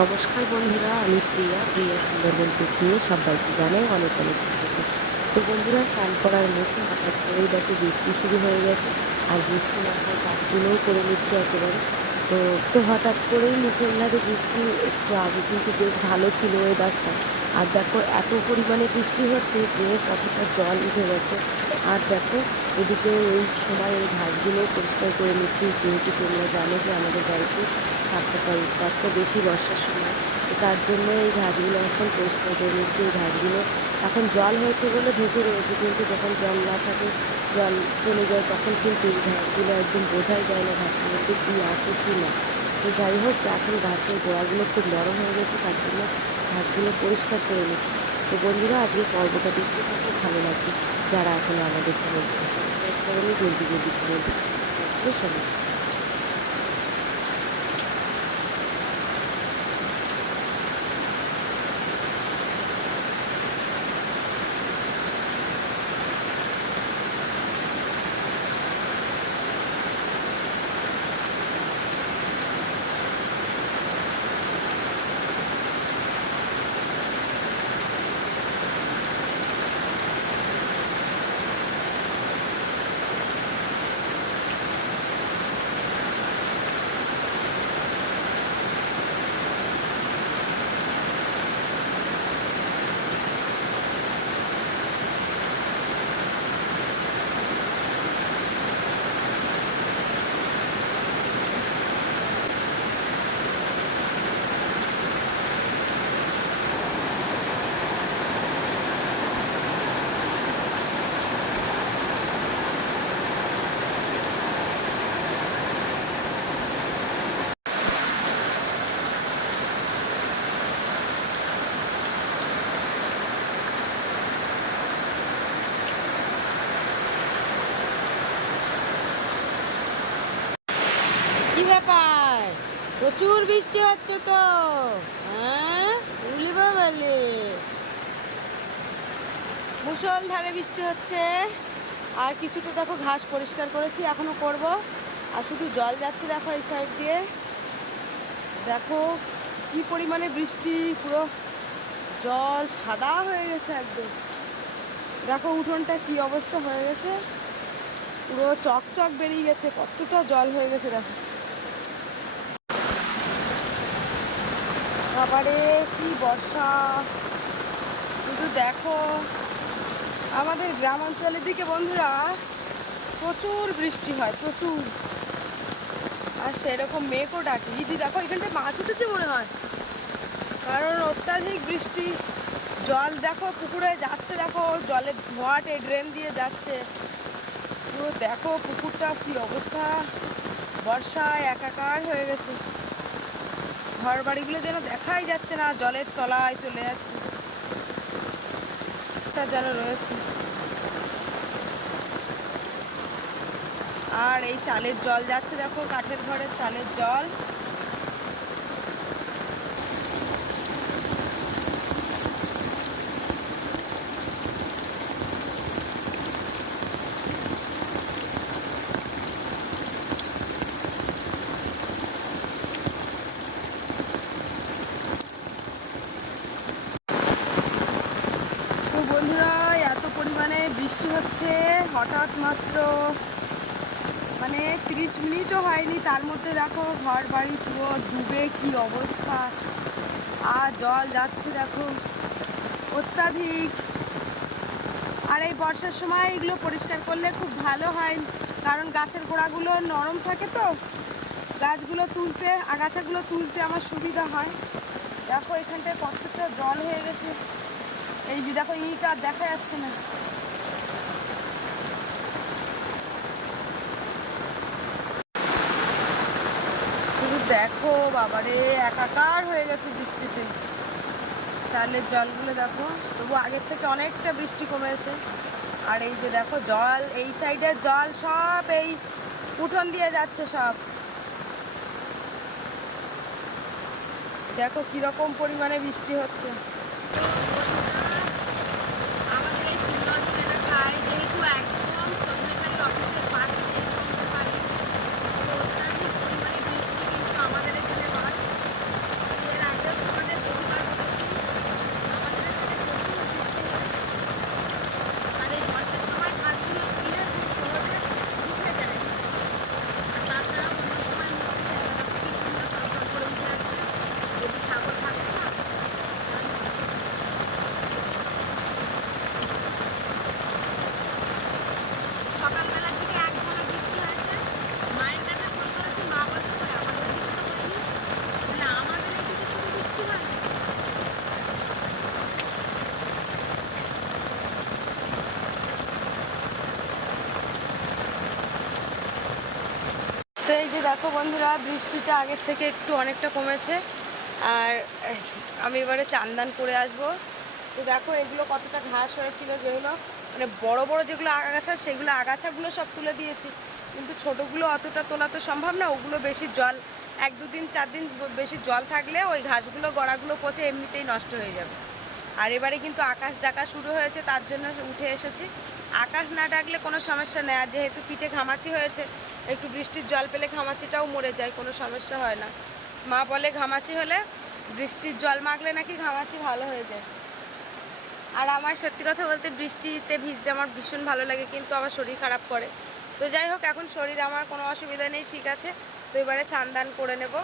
নমস্কার বন্ধুরা, আমি প্রিয়া সুন্দরবন কুকিংয়ে সবাইকে জানাই অনেক অনেক স্বাগত। তো বন্ধুরা, স্নান করার মুখে হঠাৎ করেই দেখো বৃষ্টি শুরু হয়ে গেছে। আর বৃষ্টি না হয় কাজগুলোও করে নিচ্ছে একেবারে। তো তো হঠাৎ করেই মুষলধারে বৃষ্টি। একটু আগে কিন্তু বেশ ভালো ছিল ওয়েদারটা। আর দেখো এত পরিমাণে বৃষ্টি হচ্ছে যে কতটা জল উঠে গেছে। আর দেখো এদিকে এই সময় এই ঘাসগুলো পরিষ্কার করে নিচ্ছি, যেহেতু তোমরা জানো যে আমাদের বাড়িতে সাপ পোকার উৎপাত তো বেশি বর্ষার সময়। তো তার জন্য এই ঘাসগুলো এখন পরিষ্কার করে নিচ্ছি। এই ঘাসগুলো এখন জল হয়েছে বলে ভেসে রয়েছে, কিন্তু যখন জল না থাকে, জল চলে যায়, তখন কিন্তু এই ঘাসগুলো একদম বোঝাই যায় না ঘাসের মধ্যে কী আছে কী না। তো যাই হোক, এখন ঘাসের গোড়াগুলো খুব নরম হয়ে গেছে, তার জন্য ঘাসগুলো পরিষ্কার করে নিচ্ছি। তো বন্ধুরা, আজকে পর্বটা দেখতে থাকলে ভালো লাগবে। যারা এখনও আমাদের চ্যানেলটিকে সাবস্ক্রাইব করেনি, জলদি জলদি চ্যানেলটিকে সাবস্ক্রাইব করে সঙ্গে থাকবে। কি ব্যাপার? প্রচুর বৃষ্টি হচ্ছে তো। হ্যাঁ, উলি বাবালে, মুষলধারে বৃষ্টি হচ্ছে। আর কিছুটা দেখো ঘাস পরিষ্কার করেছি, এখনো করব। আর শুধু জল যাচ্ছে দেখো এই সাইড দিয়ে। দেখো কি পরিমাণে বৃষ্টি, পুরো জল সাদা হয়ে গেছে একদম। দেখো উঠোনটা কি অবস্থা হয়ে গেছে, পুরো চকচক বেরিয়ে গেছে, কতটা জল হয়ে গেছে দেখো। বাবারে কি বর্ষা, শুধু দেখো। আমাদের গ্রাম অঞ্চলের দিকে বন্ধুরা প্রচুর বৃষ্টি হয়, প্রচুর। আর সেরকম মেঘও ডাকে। দিদি দেখো এখানটায় মাছ উঠেছে মনে হয়, কারণ অত্যাধিক বৃষ্টি। জল দেখো পুকুরে যাচ্ছে, দেখো জলের ধোঁয়াটে ড্রেন দিয়ে যাচ্ছে পুরো। দেখো পুকুরটা কি অবস্থা, বর্ষায় একাকার হয়ে গেছে। ঘর বাড়িগুলো যেন দেখাই যাচ্ছে না, জলের তলায় চলে যাচ্ছে, যেন রয়েছে। আর এই চালের জল যাচ্ছে দেখো, কাঠের ঘরের চালের জল। তো বন্ধুরা, এত পরিমাণে বৃষ্টি হচ্ছে, হঠাৎ মাত্র মানে 30 মিনিটও হয়নি, তার মধ্যে দেখো ঘর বাড়ি পুরো ডুবে কি অবস্থা। আর জল যাচ্ছে দেখো অত্যাধিক। আর এই বর্ষার সময় এগুলো পরিষ্কার করলে খুব ভালো হয়, কারণ গাছের গোড়াগুলো নরম থাকে তো, গাছগুলো তুলতে, আগাছাগুলো তুলতে আমার সুবিধা হয়। দেখো এখানটায় কতটা জল হয়ে গেছে। এই যে দেখো ইটা আর দেখা যাচ্ছে না। শুধু দেখো বাবারে, একাকার হয়ে গেছে বৃষ্টিতে। চালের জলগুলো দেখো, তবু আগের থেকে অনেকটা বৃষ্টি কমেছে। আর এই যে দেখো জল, এই সাইডের জল সব এই উঠোন দিয়ে যাচ্ছে সব। দেখো কিরকম পরিমাণে বৃষ্টি হচ্ছে। আমাদের এই সুন্দরবন এলাকায় যেহেতু একদম সন্ধ্যেখালি অফিসের পাশে সন্ধ্যেখালি, তো অত্যাধিক পরিমাণে বৃষ্টি কিন্তু আমাদের এখানে হয়। এর আগেও দেখো বন্ধুরা, বৃষ্টিটা আগের থেকে একটু অনেকটা কমেছে। আর আমি এবারে চান করে আসবো। তো দেখো এগুলো কতটা ঘাস হয়েছিল, যেগুলো মানে বড় বড় যেগুলো আগাছা, সেগুলো আগাছাগুলো সব তুলে দিয়েছি, কিন্তু ছোটোগুলো অতটা তোলা তো সম্ভব না। ওগুলো বেশি জল, 1-2 দিন 4 দিন বেশি জল থাকলে ওই ঘাসগুলো গোড়াগুলো পচে এমনিতেই নষ্ট হয়ে যাবে। আর এবারে কিন্তু আকাশ ডাকা শুরু হয়েছে, তার জন্য উঠে এসেছি। আকাশ না ডাকলে কোনো সমস্যা নেই, আর যেহেতু পিঠে ঘামাচি হয়েছে, একটু বৃষ্টির জল পেলে ঘামাচিটাও মরে যায়, কোনো সমস্যা হয় না। মা বলে ঘামাচি হলে বৃষ্টির জল মাখলে নাকি ঘামাচি ভালো হয়ে যায়। আর আমার সত্যি কথা বলতে বৃষ্টিতে ভিজতে আমার ভীষণ ভালো লাগে, কিন্তু আমার শরীর খারাপ করে। তো যাই হোক, এখন শরীর আমার কোনো অসুবিধা নেই, ঠিক আছে। তো এবারে চান করে নেব।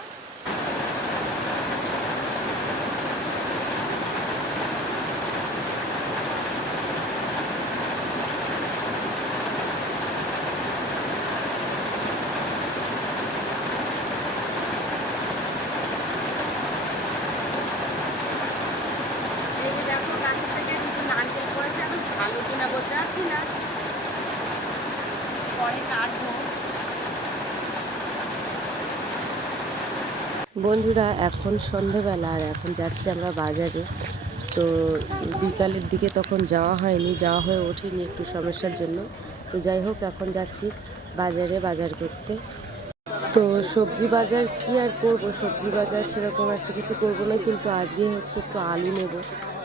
দেখো গাছ থেকে দুটো নারকেল পড়েছে, এখন ভালো কিনা বলতে পারছি না, পরে কাটবো। বন্ধুরা এখন সন্ধেবেলা, আর এখন যাচ্ছি আমরা বাজারে। তো বিকালের দিকে তখন যাওয়া হয়নি, যাওয়া হয়ে ওঠেনি একটু সমস্যার জন্য। তো যাই হোক, এখন যাচ্ছি বাজারে বাজার করতে। তো সবজি বাজার কি আর করব, সবজি বাজার সেরকম একটা কিছু করব না, কিন্তু আজকে হচ্ছে একটু আলু নেব,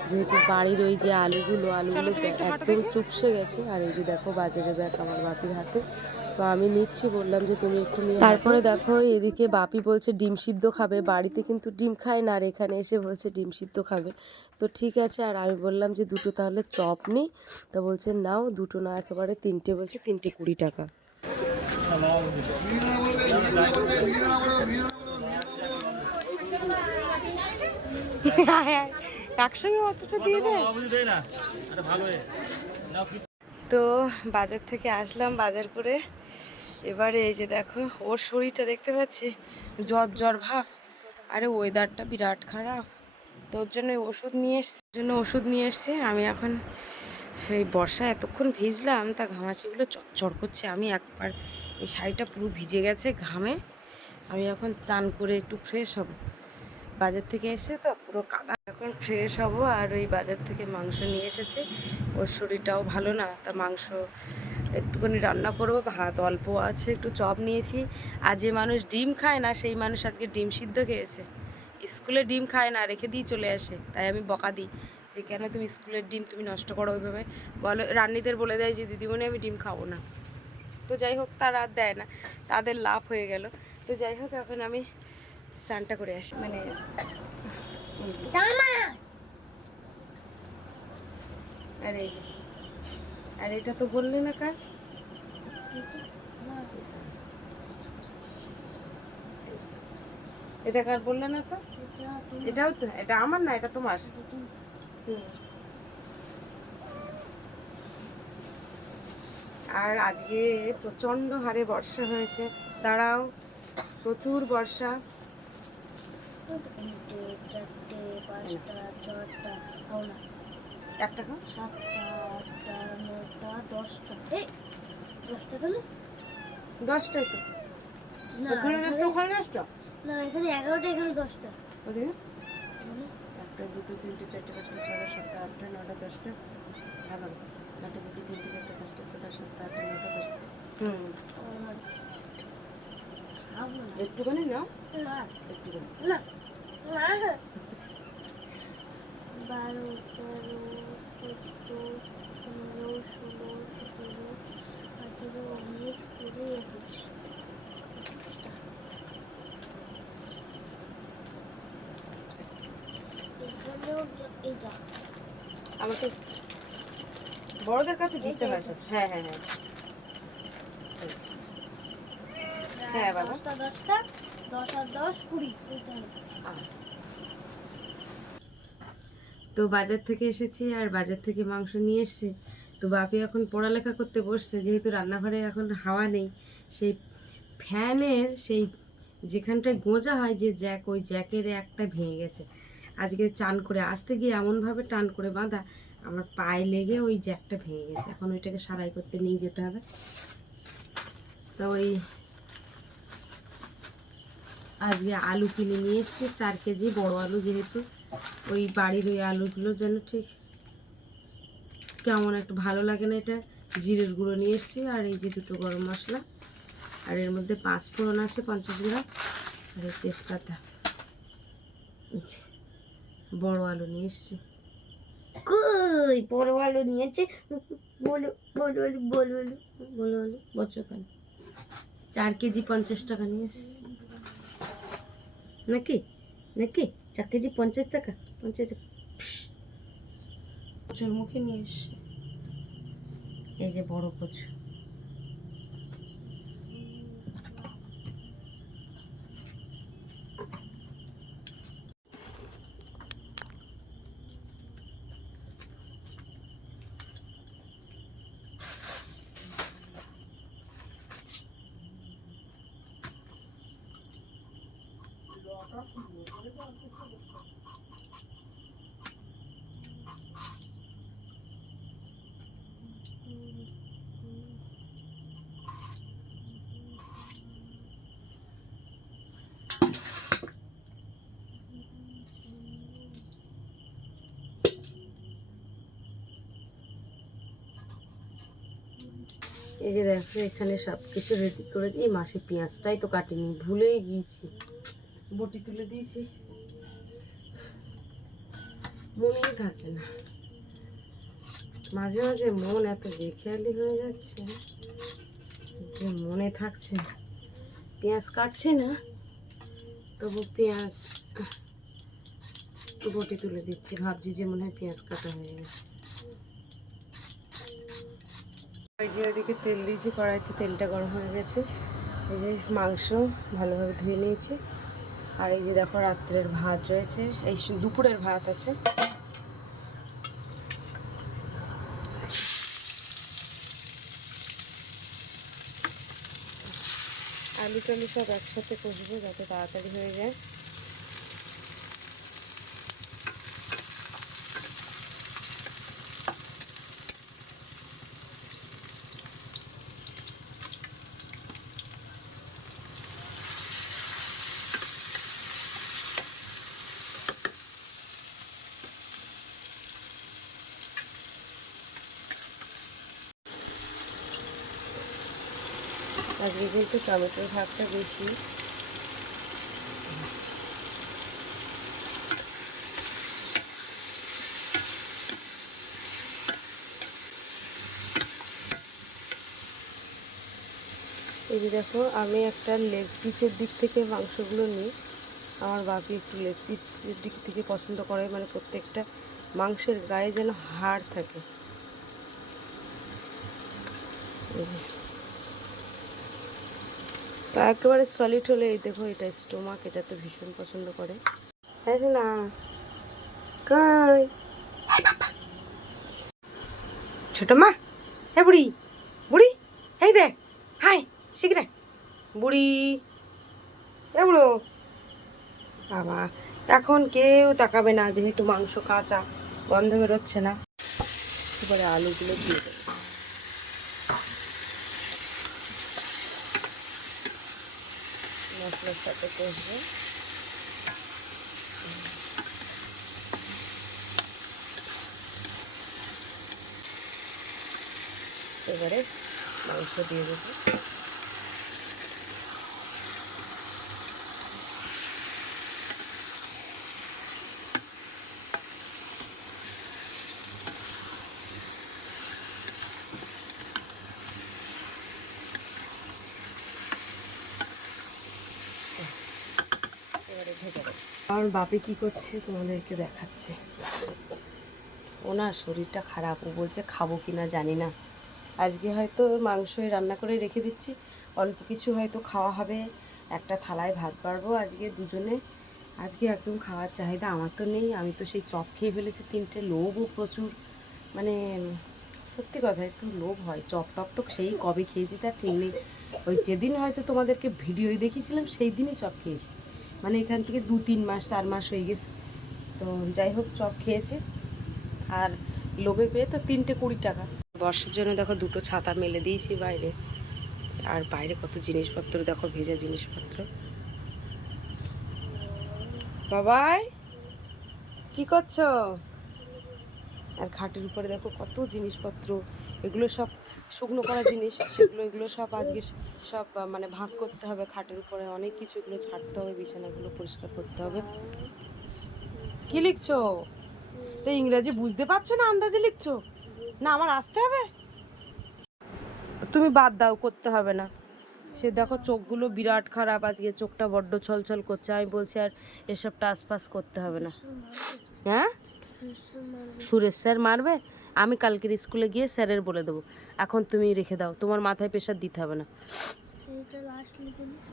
যেহেতু বাড়ির ওই যে আলুগুলো একদম চুপসে গেছে। আর এই যে দেখো বাজারে ব্যাগ আমার বাপির হাতে, তো আমি নিচ্ছি, বললাম যে তুমি একটু নিয়ে। তারপরে দেখো এদিকে বাপি বলছে ডিম সিদ্ধ খাবে, বাড়িতে কিন্তু ডিম খায় না, আর এখানে এসে বলছে ডিম সিদ্ধ খাবে। তো ঠিক আছে, আর আমি বললাম যে দুটো তাহলে চপ নিই। তো বলছে নাও, দুটো না একেবারে তিনটে, বলছে 3টে 20 টাকা। একসঙ্গে অতটা দিয়ে দেয়। তো বাজার থেকে আসলাম, বাজার করে এবারে এই যে দেখো ওর শরীরটা দেখতে পাচ্ছি জ্বর ভাব। আরে ওয়েদারটা বিরাট খারাপ, তো ওর জন্য ওষুধ নিয়ে এসছে। আমি এখন এই বর্ষায় এতক্ষণ ভিজলাম, তা ঘামাচিগুলো চড় করছে। আমি একবার এই শাড়িটা পুরো ভিজে গেছে ঘামে। আমি এখন চান করে একটু ফ্রেশ হব, বাজার থেকে এসে তো পুরো কাদা। এখন ফ্রেশ হব, আর ওই বাজার থেকে মাংস নিয়ে এসেছে। ওর শরীরটাও ভালো না, তা মাংস একটুখানি রান্না করবো, ভাত অল্প আছে, একটু চপ নিয়েছি। আর যে মানুষ ডিম খায় না, সেই মানুষ আজকে ডিম সিদ্ধ খেয়েছে। স্কুলে ডিম খায় না, রেখে দিয়ে চলে আসে, তাই আমি বকা দিই যে কেন তুমি স্কুলের ডিম তুমি নষ্ট করো ওইভাবে। বলে রান্নিদের বলে দেয় যে দিদিমণি আমি ডিম খাবো না। তো যাই হোক, তারা আর দেয় না, তাদের লাভ হয়ে গেল। তো যাই হোক, এখন আমি স্নানটা করে আসি, মানে আর এই যে, আর এটা তো বললে না কার, এটা কার বললে না তো, এটাও তো, এটা আমার না, এটা তোমার। আর আজকে প্রচন্ড হারে বর্ষা হয়েছে, দাঁড়াও, প্রচুর বর্ষা। 1 টাকা 7টা 8টা 9টা 10টা 10টাই তো, না ওখানে 10টা, ওখানে 10টা, না, এখানে 11টা, এখানে 10টা। ওদিকে 1টা 2টো 3টে 4টে 5টা 6টা 7টা 8টা 9টা 10টা 11, 1টা 2টো 3টে 4টে 5টা 6টা 7টা 8টা 9টা 10টা। একটুখানি নাও, একটুখানি। না 12 13 14 15 16 17 18 19 20 21। এইটা আমাকে বড়দের কাছে দিতে হয় সব। হ্যাঁ হ্যাঁ হ্যাঁ, হ্যাঁ বাবা। 10টা 10টা 10 আর 10 20 এইটা। তো বাজার থেকে এসেছি, আর বাজার থেকে মাংস নিয়ে এসেছি। তো বাপি এখন পড়ালেখা করতে বসছে, যেহেতু রান্নাঘরে এখন হাওয়া নেই। সেই ফ্যানের সেই যেখানটায় গোঁজা হয় যে জ্যাক, ওই জ্যাকের একটা ভেঙে গেছে। আজকে চান করে আসতে গিয়ে এমনভাবে টান করে বাঁধা, আমার পায়ে লেগে ওই জ্যাকটা ভেঙে গেছে। এখন ওইটাকে সারাই করতে নিয়ে যেতে হবে। তো ওই আজকে আলু কিনে নিয়ে এসেছি 4 কেজি, বড় আলু যেহেতু, ওই বাড়ির ওই আলুগুলো যেন ঠিক কেমন একটা ভালো লাগে না। এটা জিরের গুঁড়ো নিয়ে এসেছি, আর এই যে 2টো গরম মশলা, আর এর মধ্যে 5 ফোড়ন আছে 50 গ্রাম, আর এই তেজপাতা। বড় আলু নিয়ে এসেছি। কই বড় আলু নিয়েছে? বলো বলো বলো বলো বলো বলো বলছো কেন? 4 কেজি 50 টাকা নিয়ে এসেছি নাকি নাকি 4 কেজি 50 টাকা, 50 টাকা। কচুর মুখে নিয়ে এসেছি, এই যে বড় কচু। এই যে দেখো এখানে সব কিছু রেডি করেছি। এই মাসে পেঁয়াজটাই তো কাটিনি, ভুলেই গিয়েছি, বটি তুলে দিয়েছি, মনেই থাকে না। মাঝে মাঝে মন এত বেখেয়ালি হয়ে যাচ্ছে যে মনে থাকছে না। পেঁয়াজ কাটছি না, তবু পেঁয়াজ বটি তুলে দিচ্ছি, ভাবছি যে মনে হয় পেঁয়াজ কাটা হয়ে গেছে। এই যে ওইদিকে তেল দিয়েছি কড়াইতে, তেলটা গরম হয়ে গেছে। এই যে মাংস ভালোভাবে ধুয়ে নিয়েছি, আর এই যে দেখো রাত্রের ভাত রয়েছে, এই দুপুরের ভাত আছে। আলু টালু সব একসাথে কষবো যাতে তাড়াতাড়ি হয়ে যায়। আজকে কিন্তু টমেটোর ভাগটা বেশি। এই যে দেখো আমি একটা লেগ পিসের দিক থেকে মাংসগুলো নিই, আমার বাপি একটু লেগ পিসের দিক থেকে পছন্দ করে, মানে প্রত্যেকটা মাংসের গায়ে যেন হাড় থাকে। তা একেবারে সলিড হলে এই দেখো এটা স্টোমাক, এটা তো ভীষণ পছন্দ করে। হ্যাঁ না কই ছোট মা, হ্যাঁ বুড়ি বুড়ি, এই দেখ, হাই শিখরে বুড়ি, এ বুড়ো বাবা। এখন কেউ তাকাবে না যেহেতু মাংস কাঁচা, গন্ধ বেরোচ্ছে না। এবারে আলুগুলো দিয়ে দেবো, মশলার সাথে কষবো। এবারে মাংস দিয়ে দেবো। আমার বাপি কি করছে তোমাদেরকে দেখাচ্ছে। ওনার শরীরটা খারাপ, ও বলছে খাবো কি না জানি না। আজকে হয়তো মাংসই রান্না করে রেখে দিচ্ছি, অল্প কিছু হয়তো খাওয়া হবে, একটা থালায় ভাত বাড়বো আজকে দুজনে। আজকে একদম খাওয়ার চাহিদা আমার তো নেই, আমি তো সেই চপ খেয়ে ফেলেছি 3টে, লোভও প্রচুর, মানে সত্যি কথা একটু লোভ হয়। চপ টপ তো সেই কবে খেয়েছি তার ঠিক নেই, ওই যেদিন হয়তো তোমাদেরকে ভিডিওই দেখিয়েছিলাম সেই দিনই চপ খেয়েছি, মানে এখান থেকে 2-3 মাস 4 মাস হয়ে গেছে। তো যাই হোক চপ খেয়েছি, আর লোভে পেয়ে তো 3টে 20 টাকা। বর্ষার জন্য দেখো 2টো ছাতা মেলে দিয়েছি বাইরে, আর বাইরে কত জিনিসপত্র দেখো, ভেজা জিনিসপত্র। বাবাই কি করছো? আর খাটের উপরে দেখো কত জিনিসপত্র, এগুলো সব শুকনো করা জিনিস, এগুলো সব আজকে সব মানে ভাঁজ করতে হবে। খাটের উপরে অনেক কিছু, এগুলো ছাড়তে হবে, বিছানাগুলো পরিষ্কার করতে হবে। কি লিখছো? তো ইংরেজি বুঝতে পারছো না, আন্দাজে লিখছো? না আমার আসতে হবে, তুমি বাদ দাও, করতে হবে না। সে দেখো চোখগুলো বিরাট খারাপ, আজকে চোখটা বড্ড ছলছল করছে। আমি বলছি আর এসব টাসপাস করতে হবে না। হ্যাঁ, সুরেশ স্যার মারবে? আমি কালকের স্কুলে গিয়ে স্যারের বলে দেবো। এখন তুমি রেখে দাও, তোমার মাথায় প্রেশার দিতে হবে না।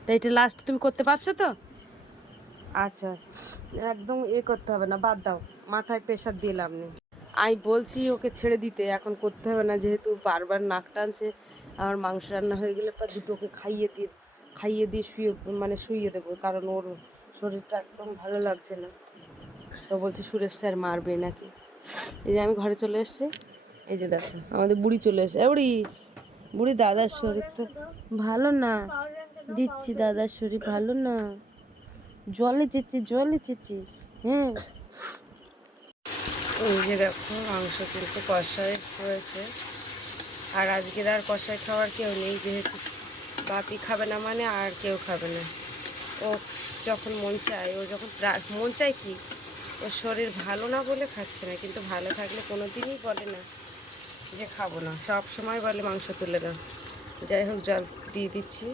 তাই এটা লাস্ট, তুমি করতে পারছো তো? আচ্ছা, একদম করতে হবে না, বাদ দাও, মাথায় প্রেশার দিয়ে লাভ নেই। আমি বলছি ওকে ছেড়ে দিতে, এখন করতে হবে না, যেহেতু বারবার নাক টানছে। আমার মাংস রান্না হয়ে গেলে পর দুটো ওকে খাইয়ে দিয়ে শুইয়ে দেবো, কারণ ওর শরীরটা একদম ভালো লাগছে না। তো বলছি সুরেশ স্যার মারবে নাকি। এই যে আমি ঘরে চলে এসেছি, এই যে দেখো আমাদের বুড়ি চলে এসে। বুড়ি দাদার শরীর তো ভালো না, দিচ্ছি, দাদার শরীর ভালো না, জলে চেঁচি। হ্যাঁ, এই যে দেখো মাংস কিন্তু কষাই হয়েছে। আর আজকের আর কষাই খাওয়ার কেউ নেই, যেহেতু বাপি খাবে না মানে আর কেউ খাবে না। ও যখন মন চায়, মন চায় কি, ওর শরীর ভালো না বলে খাচ্ছে না, কিন্তু ভালো থাকলে কোনো দিনই বলে না যে খাবো না, সব সময় বলে মাংস তুলে দাও। যাই হোক, জল দিয়ে দিচ্ছি।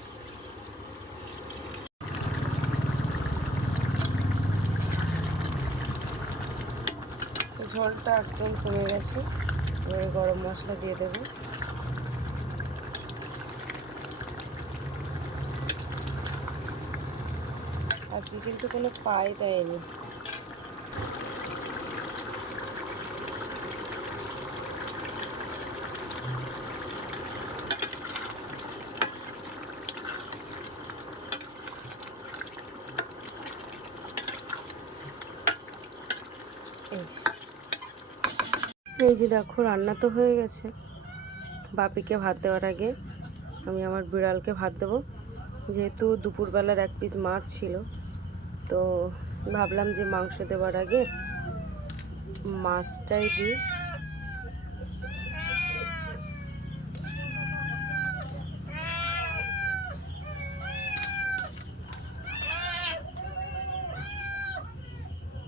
ঝোলটা একদম কমে গেছে, এবারে গরম মশলা দিয়ে দেবো। আজকে কিন্তু কোনো পাই দেয়নি। এই যে দেখো রান্না তো হয়ে গেছে। বাপিকে ভাত দেওয়ার আগে আমি আমার বিড়ালকে ভাত দেবো, যেহেতু দুপুরবেলার এক পিস মাছ ছিল, তো ভাবলাম যে মাংস দেওয়ার আগে মাছটাই দিই।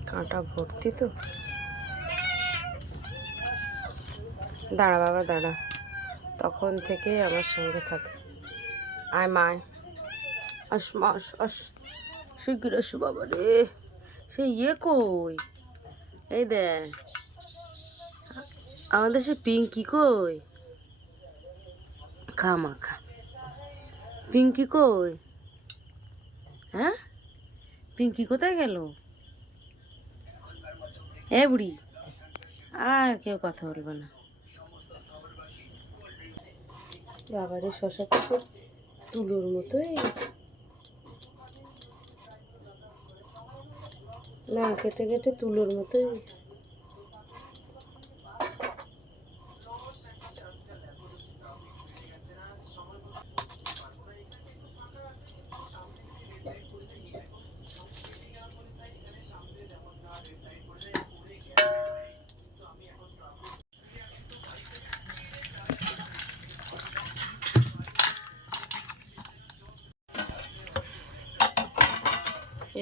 কাঁটা ভর্তি তো, দাঁড়া বাবা দাঁড়া, তখন থেকেই আমার সঙ্গে থাকে। আয় মায়, শিগগির এসো বাবা রে। সে কই, এই দেখ আমাদের সে পিঙ্কি কই, খা পিঙ্কি কই? হ্যাঁ, পিঙ্কি কোথায় গেল? বুড়ি, আর কেউ কথা বলবে না। বাবারে শশা তো তুলোর মতোই, না কেটে তুলোর মতোই।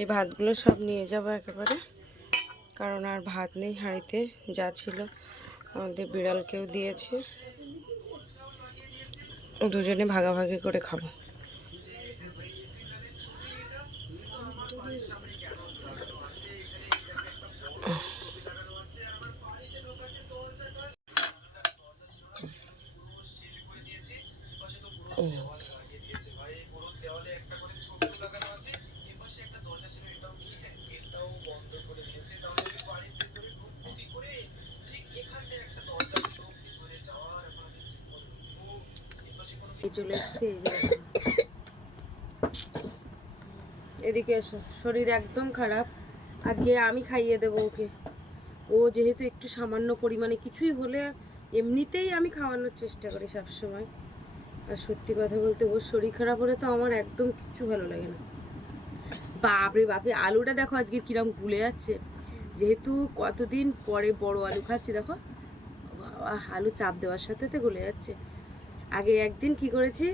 এই ভাতগুলো সব নিয়ে যাবো একেবারে, কারণ আর ভাত নেই হাঁড়িতে, যা ছিল আমাদের বিড়ালকেও দিয়েছি, দুজনে ভাগাভাগি করে খাবো। এই চলে এসছে, এই যে এদিকে এসো, শরীর একদম খারাপ, আজকে আমি খাইয়ে দেবো ওকে। ও যেহেতু একটু সামান্য পরিমাণে কিছুই হলে এমনিতেই আমি খাওয়ানোর চেষ্টা করি সবসময়। আর সত্যি কথা বলতে ওর শরীর খারাপ হলে তো আমার একদম কিচ্ছু ভালো লাগে না, বাপরে বাপরে, আলুটা দেখো আজকে কিরম গুলে যাচ্ছে, যেহেতু কতদিন পরে বড় আলু খাচ্ছি। দেখো বাবা, আলু চাপ দেওয়ার সাথে তো গলে যাচ্ছে। আগে একদিন কি করেছি,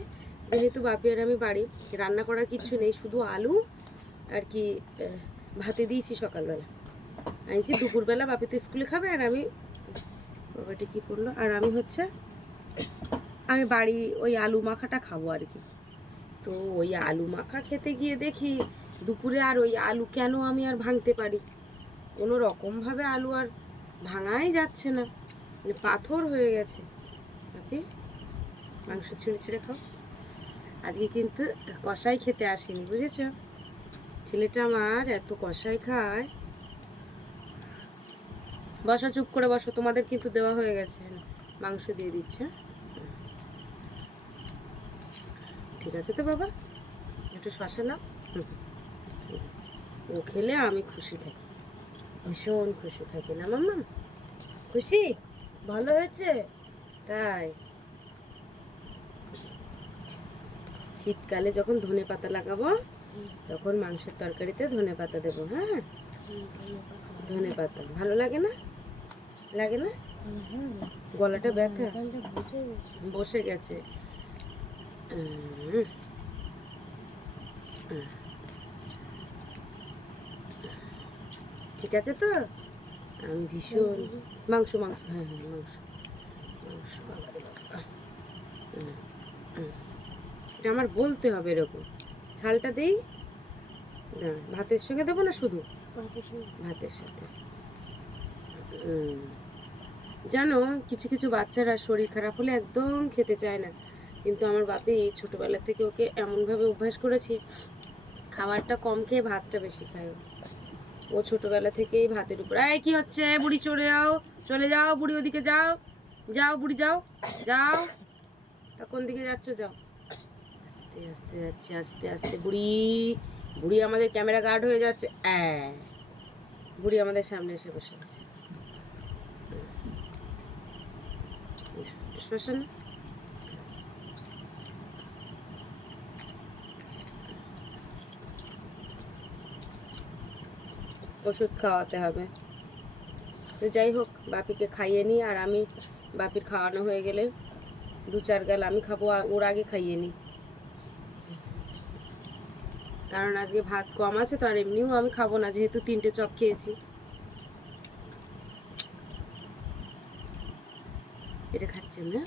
যেহেতু বাপি আর আমি বাড়ি, রান্না করার কিচ্ছু নেই, শুধু আলু আর কি ভাতে দিয়েছি সকালবেলা, আনছি দুপুরবেলা বাপি তো স্কুলে খাবে, আর আমি, বাবাটি কী করলো, আর আমি হচ্ছে আমি বাড়ি ওই আলু মাখাটা খাবো আর কি। তো ওই আলু মাখা খেতে গিয়ে দেখি দুপুরে আর ওই আলু কেন আমি আর ভাঙতে পারি, কোনো রকমভাবে আলু আর ভাঙাই যাচ্ছে না, মানে পাথর হয়ে গেছে। আপনি মাংস ছেড়ে ছেড়ে খাও। আজকে কিন্তু কষাই খেতে আসেনি, বুঝেছ, ছেলেটা আমার এত কষাই খায়। বসো, চুপ করে বসো, তোমাদের কিন্তু দেওয়া হয়ে গেছে, মাংস দিয়ে দিচ্ছে। ঠিক আছে তো বাবা, একটু শশা নাও। ও খেলে আমি খুশি থাকি, ভীষণ খুশি থাকি, না মাম্মা? খুশি? ভালো হয়েছে তাই? শীতকালে যখন ধনে পাতা লাগাবো তখন মাংসের তরকারিতে ধনে পাতা দেবো। হ্যাঁ, ধনে পাতা ভালো লাগে না? লাগে না? গলাটা ব্যথা বসে গেছে। ঠিক আছে তো, আমি ভীষণ মাংস মাংস, হ্যাঁ হ্যাঁ মাংস মাংস, বাবারে বাবা। এটা আমার বলতে হবে এরকম, ছালটা দেই না, ভাতের সঙ্গে দেবো না শুধু ভাতের সাথে। জানো, কিছু কিছু বাচ্চারা শরীর খারাপ হলে একদম খেতে চায় না, কিন্তু আমার বাপি ছোটোবেলা থেকে ওকে এমনভাবে অভ্যাস করেছি, খাবারটা কম খেয়ে ভাতটা বেশি খায়। ও ছোটোবেলা থেকেই ভাতের উপর। এই কি হচ্ছে, বুড়ি চলে যাও, চলে যাও বুড়ি, ওদিকে যাও, যাও বুড়ি যাও, যাও। তা কোন দিকে যাচ্ছ, যাও। আস্তে আস্তে যাচ্ছে, আস্তে আস্তে। বুড়ি, বুড়ি আমাদের ক্যামেরা গার্ড হয়ে যাচ্ছে। বুড়ি আমাদের সামনে এসে বসে আছে। শ্মশান ওষুধ খাওয়াতে হবে। তো যাই হোক, বাপিকে খাইয়ে নিই, আর আমি বাপির খাওয়ানো হয়ে গেলে 2-4 গাল আমি খাবো, ওর আগে খাইয়ে নিই, কারণ আজকে ভাত কম আছে তো, আর এমনিও আমি খাবো না, যেহেতু 3টে চপ খেয়েছি। এটা খাচ্ছেন না?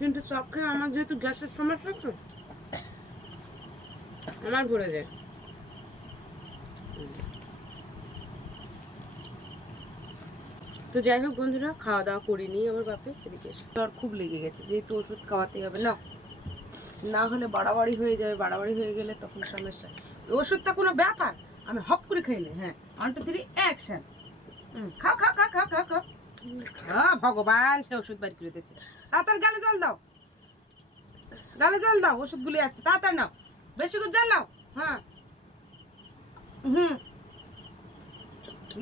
কিন্তু চপ খেয়ে আমার যেহেতু গ্যাসের সমস্যা তো আমার ভরে যায়। তো যাই হোক বন্ধুরা, খাওয়া দাওয়া করিনি আমার বাপে, এদিকে জ্বর খুব লেগে গেছে, যেহেতু ওষুধ খাওয়াতেই হবে, না না হলে বাড়াবাড়ি হয়ে যাবে, বাড়াবাড়ি হয়ে গেলে তখন সমস্যা। ওষুধটা কোনো ব্যাপার, আমি হপ করে খাইলে, হ্যাঁ 1 2 3 অ্যাকশন। খাও খাও খাও খাও খাও খাও। ভগবান, সে ওষুধ বাড়ি করে দিয়েছে। তাড়াতাড়ি গালে জল দাও, গালে জল দাও, ওষুধ গুলি যাচ্ছে, তাড়াতাড়ি নাও, বেশি করে জল নাও। হ্যাঁ,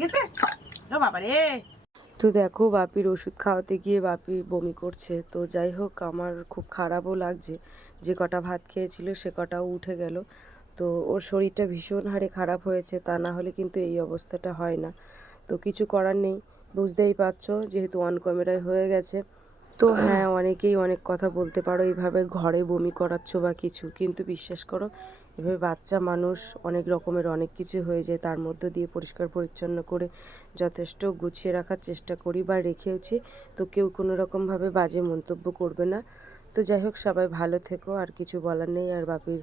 গেছে বাবা রে। তো দেখো, বাপির ওষুধ খাওয়াতে গিয়ে বাপি বমি করছে। তো যাই হোক, আমার খুব খারাপও লাগছে, যে কটা ভাত খেয়েছিল সে কটাও উঠে গেল। তো ওর শরীরটা ভীষণ হারে খারাপ হয়েছে, তা না হলে কিন্তু এই অবস্থাটা হয় না। তো কিছু করার নেই, বুঝতেই পারছো, যেহেতু অন ক্যামেরায় হয়ে গেছে। তো হ্যাঁ, অনেকেই অনেক কথা বলতে পারো, এইভাবে ঘরে বমি করাচ্ছ বা কিছু, কিন্তু বিশ্বাস করো, এভাবে বাচ্চা মানুষ অনেক রকমের অনেক কিছু হয়ে যায়, তার মধ্য দিয়ে পরিষ্কার পরিচ্ছন্ন করে যথেষ্ট গুছিয়ে রাখার চেষ্টা করি বা রেখেওছি। তো কেউ কোনো রকমভাবে বাজে মন্তব্য করবে না। তো যাই হোক, সবাই ভালো থেকো, আর কিছু বলার নেই। আর বাপির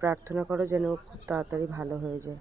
প্রার্থনা করো যেন খুব তাড়াতাড়ি ভালো হয়ে যায়।